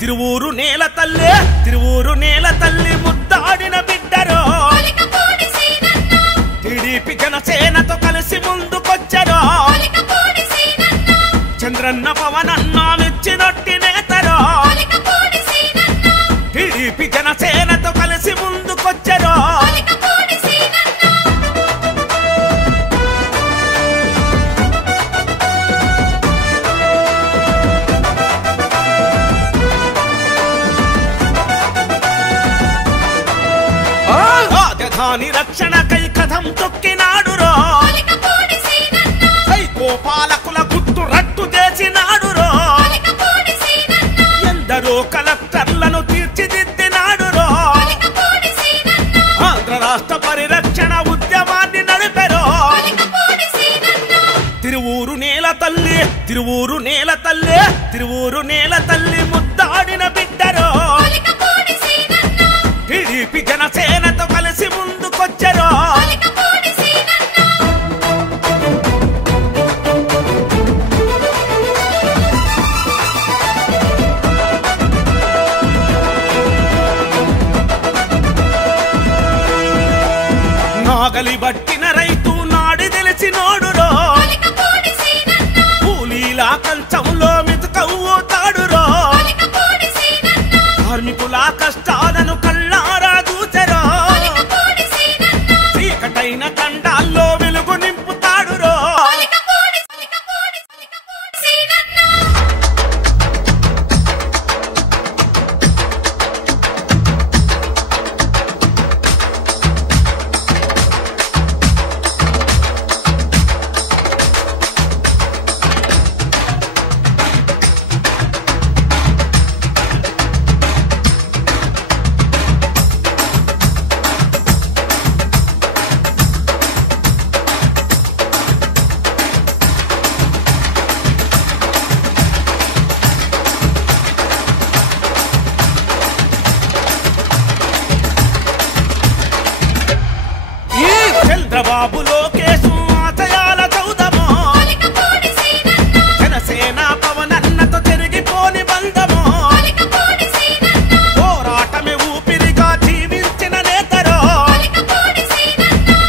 తిరువూరు నేల తల్లి తిరువూరు నేల తల్లి ముద్దాడిన బిడ్డరో టీడీపీ జనసేనతో కలిసి ముందుకొచ్చరో చంద్రన్న పవనన్న మెచ్చినట్టి నేతరో టీడీపీ జనసేనతో కలిసి ముందుకొచ్చరో రాజధాని రక్షణకై కథం తొక్కినాడురో సైకోపాలకుల గుట్టు రట్టు చేసినాడురో ఎందరో కలెక్టర్లను తీర్చిదిద్దినాడురో ఆంధ్ర రాష్ట్ర పరిరక్షణ ఉద్యమాన్ని నడిపెరో తిరువూరు నేల తల్లి తిరువూరు నేల తల్లి తిరువూరు నేల తల్లి ముద్దాడిన బిడ్డరో టీడీపీ జనసేనతో కలిసి ముందుకొచ్చరో నాగలి బట్టిన రైతు నాడి తెలిసినోడురో కూలీలా కంచంలో మితుకవుతాడురో కార్మికుల కష్టాలను కళ్ళారా చూచెరో చీకటైన తండాల్లో వెలుగు నింపుతాడురో చంద్రబాబు లోకేశు ఆశయాల చౌదమో జనసేన పవనన్నతో చెరిగిపోని బంధమో పోరాటమే ఊపిరిగా జీవించిన నేతరో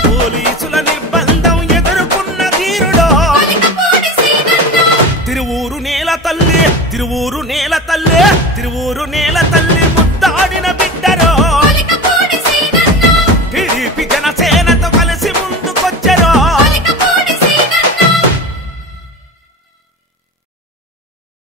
పోలీసుల నిర్బంధం ఎదుర్కొన్న ధీరుడో తిరువూరు నేల తల్లి తిరువూరు నేల తల్లి తిరువూరు నేల తల్లి